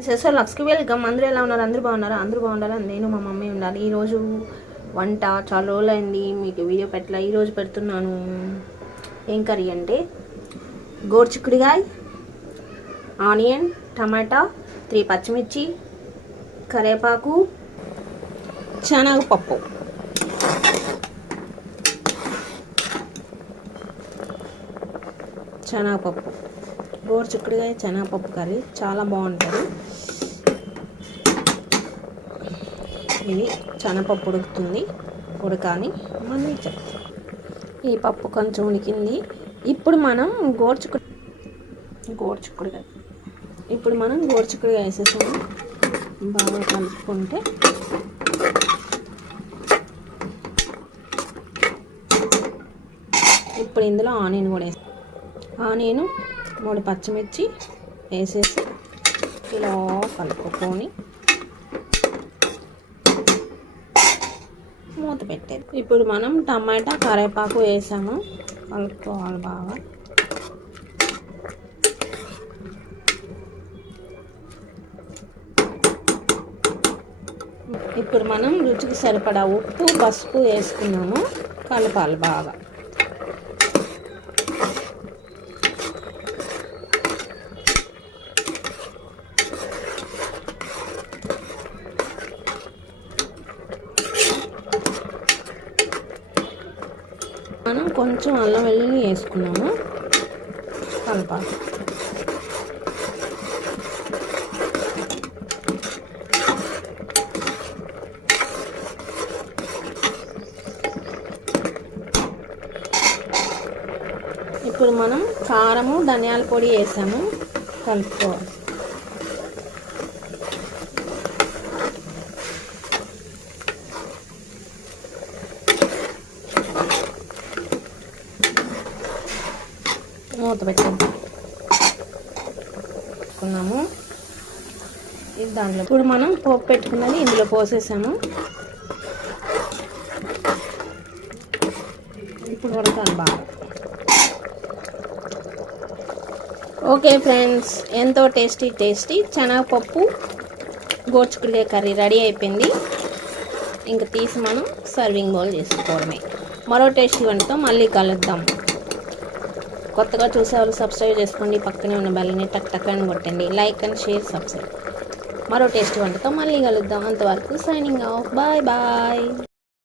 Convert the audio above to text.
Sir లక్స్కి welcome. అందరూ ఎలా ఉన్నారు? అందరూ బాగున్నారా? అందరూ బాగుండాలని నేను మా మమ్మీ ఉండాలి. ఈరోజు వంట చాలా రోజులైంది మీకు వీడియో పెట్టలా. ఈరోజు పెడుతున్నాను. ఏం కర్రీ అంటే గోరుచిక్కుడుకాయ, ఆనియన్, టమాటా, 3 పచ్చిమిర్చి, కరివేపాకు, శనగపప్పు. గోరుచిక్కుడుకాయ శనగపప్పు కర్రీ చాలా బాగుంటుంది. ఇది శనగపప్పు ఉడకాని మళ్ళీ ఈ పప్పు కొంచెం ఉడికింది. ఇప్పుడు మనం గోరుచిక్కుడుకాయ వేసేసాము. బాగా కలుపుకుంటే ఇప్పుడు ఇందులో ఆనియన్ కూడా వేస్తాం. ఆనియన్, 3 పచ్చిమిర్చి వేసేసి ఇలా కలుపుకొని మూత పెట్టేది. ఇప్పుడు మనం టమాటా, కరివేపాకు వేసాము. కలుపుకోవాలి బాగా. ఇప్పుడు మనం రుచికి సరిపడా ఉప్పు, పసుపు వేసుకున్నాము. కలపాలి బాగా. మనం కొంచెం అల్లం వెల్లుల్లి వేసుకున్నాము. కలపాలి. ఇప్పుడు మనం కారము, ధనియాల పొడి వేసాము. కలుపుకోవాలి. మూత పెట్టుకున్నాము. ఇది దాంట్లో ఇప్పుడు మనం పోపు పెట్టుకున్నది ఇందులో పోసేసాము. ఇప్పుడు ఉడకాలి బాగా. ఓకే ఫ్రెండ్స్, ఎంతో టేస్టీ శనగపప్పు గోరుచిక్కుడుకాయ కర్రీ రెడీ అయిపోయింది. ఇంకా తీసి మనం సర్వింగ్ బౌల్ చేసుకోవడమే. మరో టేస్టీ వంటతో మళ్ళీ కలుద్దాం. కొత్తగా చూసేవాళ్ళు సబ్స్క్రైబ్ చేసుకోండి. పక్కనే ఉన్న బెల్ని టక్ అని కొట్టండి. Like and share, subscribe. మరో టేస్టీ వంటతో మళ్ళీ కలుద్దాం. అంతవరకు సైనింగ్ ఆఫ్. బాయ్.